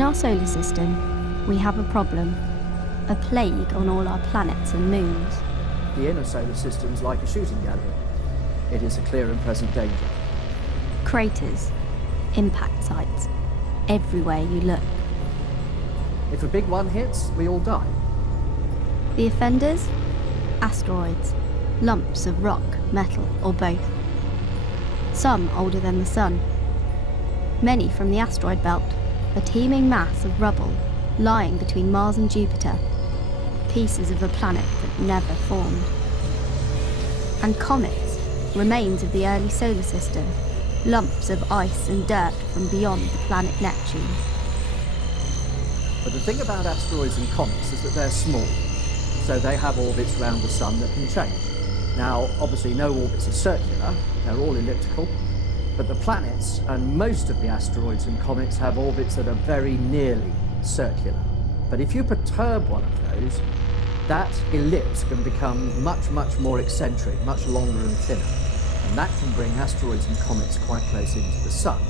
In our solar system, we have a problem, a plague on all our planets and moons. The inner solar system's like a shooting gallery. It is a clear and present danger. Craters, impact sites, everywhere you look. If a big one hits, we all die. The offenders? Asteroids, lumps of rock, metal, or both. Some older than the Sun. Many from the asteroid belt, a teeming mass of rubble lying between Mars and Jupiter, pieces of a planet that never formed. And comets, remains of the early solar system, lumps of ice and dirt from beyond the planet Neptune. But the thing about asteroids and comets is that they're small, so they have orbits around the Sun that can change. Now, obviously no orbits are circular, they're all elliptical, but the planets and most of the asteroids and comets have orbits that are very nearly circular. But if you perturb one of those, that ellipse can become much, much more eccentric, much longer and thinner. And that can bring asteroids and comets quite close into the Sun.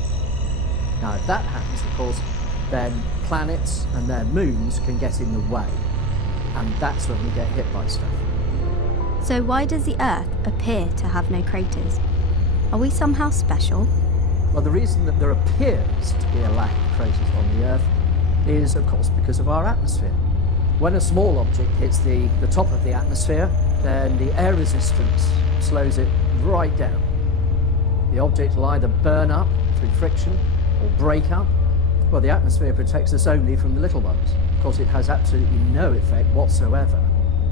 Now, if that happens, of course, then planets and their moons can get in the way. And that's when we get hit by stuff. So why does the Earth appear to have no craters? Are we somehow special? Well, the reason that there appears to be a lack of craters on the Earth is, of course, because of our atmosphere. When a small object hits the top of the atmosphere, then the air resistance slows it right down. The object will either burn up through friction or break up. Well, the atmosphere protects us only from the little ones. Of course, it has absolutely no effect whatsoever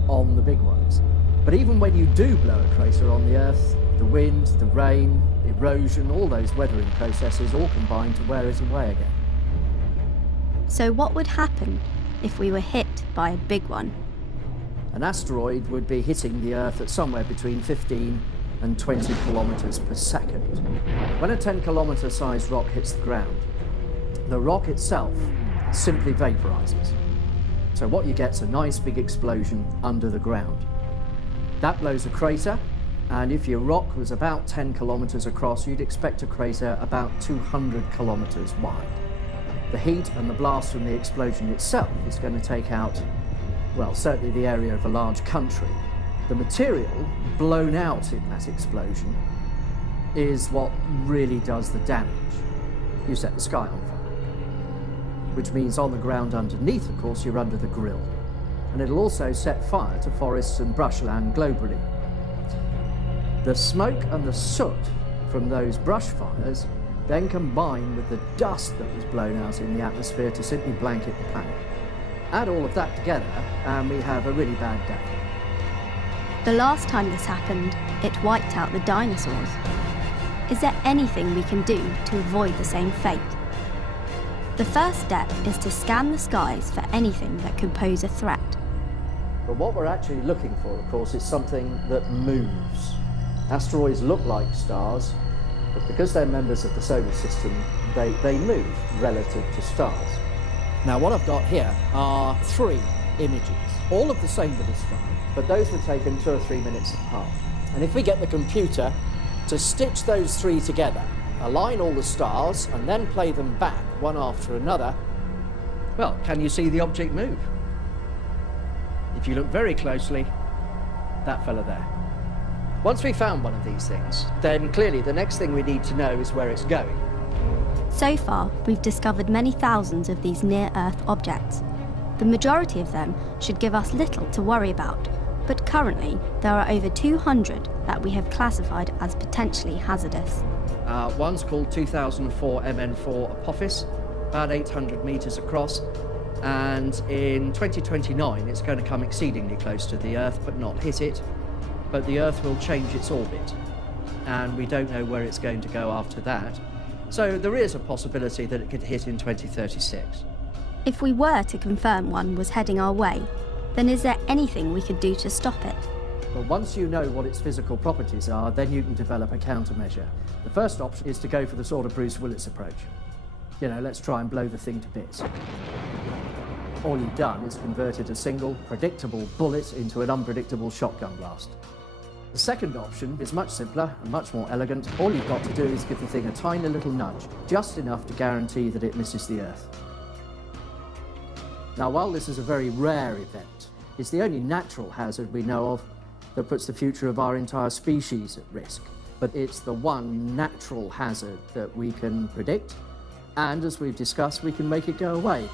on the big ones. But even when you do blow a crater on the Earth, the wind, the rain, erosion, all those weathering processes all combine to wear it away again. So what would happen if we were hit by a big one? An asteroid would be hitting the Earth at somewhere between 15 and 20 kilometers per second. When a 10-kilometer sized rock hits the ground, the rock itself simply vaporizes. So what you get is a nice big explosion under the ground. That blows a crater, and if your rock was about 10 kilometers across, you'd expect a crater about 200 kilometers wide. The heat and the blast from the explosion itself is going to take out, well, certainly the area of a large country. The material blown out in that explosion is what really does the damage. You set the sky on fire, which means on the ground underneath, of course, you're under the grill. And it'll also set fire to forests and brushland globally. The smoke and the soot from those brush fires then combine with the dust that was blown out in the atmosphere to simply blanket the planet. Add all of that together and we have a really bad day. The last time this happened, it wiped out the dinosaurs. Is there anything we can do to avoid the same fate? The first step is to scan the skies for anything that could pose a threat. But what we're actually looking for, of course, is something that moves. Asteroids look like stars, but because they're members of the solar system, they move relative to stars. Now, what I've got here are 3 images, all of the same bit of sky, but those were taken 2 or 3 minutes apart. And if we get the computer to stitch those 3 together, align all the stars, and then play them back one after another, well, can you see the object move? If you look very closely, that fella there. Once we found one of these things, then clearly the next thing we need to know is where it's going. So far, we've discovered many thousands of these near-Earth objects. The majority of them should give us little to worry about, but currently there are over 200 that we have classified as potentially hazardous. One's called 2004 MN4 Apophis, about 800 meters across, and in 2029 it's going to come exceedingly close to the Earth but not hit it. But the Earth will change its orbit, and we don't know where it's going to go after that. So there is a possibility that it could hit in 2036. If we were to confirm one was heading our way, then is there anything we could do to stop it? But once you know what its physical properties are, then you can develop a countermeasure. The first option is to go for the sort of Bruce Willis approach. You know, let's try and blow the thing to bits. All you've done is converted a single, predictable bullet into an unpredictable shotgun blast. The second option is much simpler and much more elegant. All you've got to do is give the thing a tiny little nudge, just enough to guarantee that it misses the Earth. Now, while this is a very rare event, it's the only natural hazard we know of that puts the future of our entire species at risk. But it's the one natural hazard that we can predict, and as we've discussed, we can make it go away.